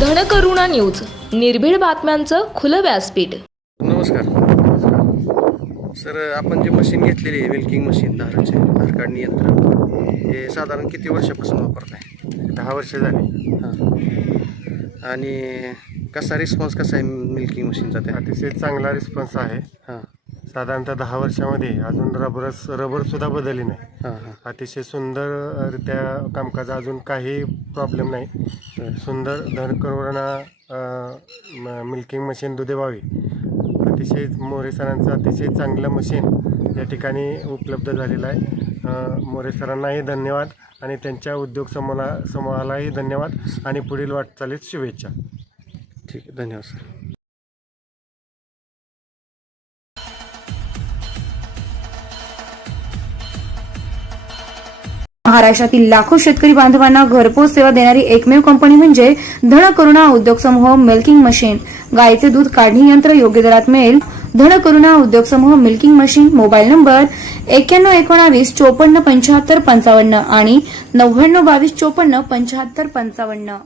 करुणा news निर्भीड बातम्यांचं खुलं व्यासपीठ. नमस्कार. सर आपण जे मशीन घेतलेली आहे मिल्किंग मशीन धाराचे धार काढणी यंत्र हे साधारण किती वर्षापासून वापरताय? दहा वर्ष झाली. हां. आणि कसा रिस्पॉन्स कसा आहे मिल्किंग मशीनचा त्या अतिशय चांगला रिस्पॉन्स आहे. हां. साधारणतः दहा वर्षामध्ये अजून रबरच रबरसुद्धा बदलली नाही. हां हां. अतिशय सुंदररित्या कामकाज अजून काही प्रॉब्लेम नाही. सुंदर धनकरोना मिल्किंग मशीन दुधेबावी अतिशय मोरे सरांचं अतिशय चांगलं मशीन या ठिकाणी उपलब्ध झालेलं आहे. मोरे सरांनाही धन्यवाद आणि त्यांच्या उद्योग समूहाला समूहालाही धन्यवाद आणि पुढील वाटचालीत शुभेच्छा. ठीक आहे धन्यवाद सर. महाराष्ट्रातील लाखो शेतकरी बांधवांना घरपोच सेवा देणारी एकमेव कंपनी म्हणजे धन करुणा उद्योग समूह मिल्किंग मशीन. गायीचे दूध काढणी यंत्र योग्य दरात मिळेल. धन करुणा उद्योग समूह मिल्किंग मशीन मोबाईल नंबर एक्क्याण्णव एकोणावीस चोपन्न पंच्याहत्तर पंचावन्न आणि नव्याण्णव बावीस चोपन्न पंच्याहत्तर पंचावन्न.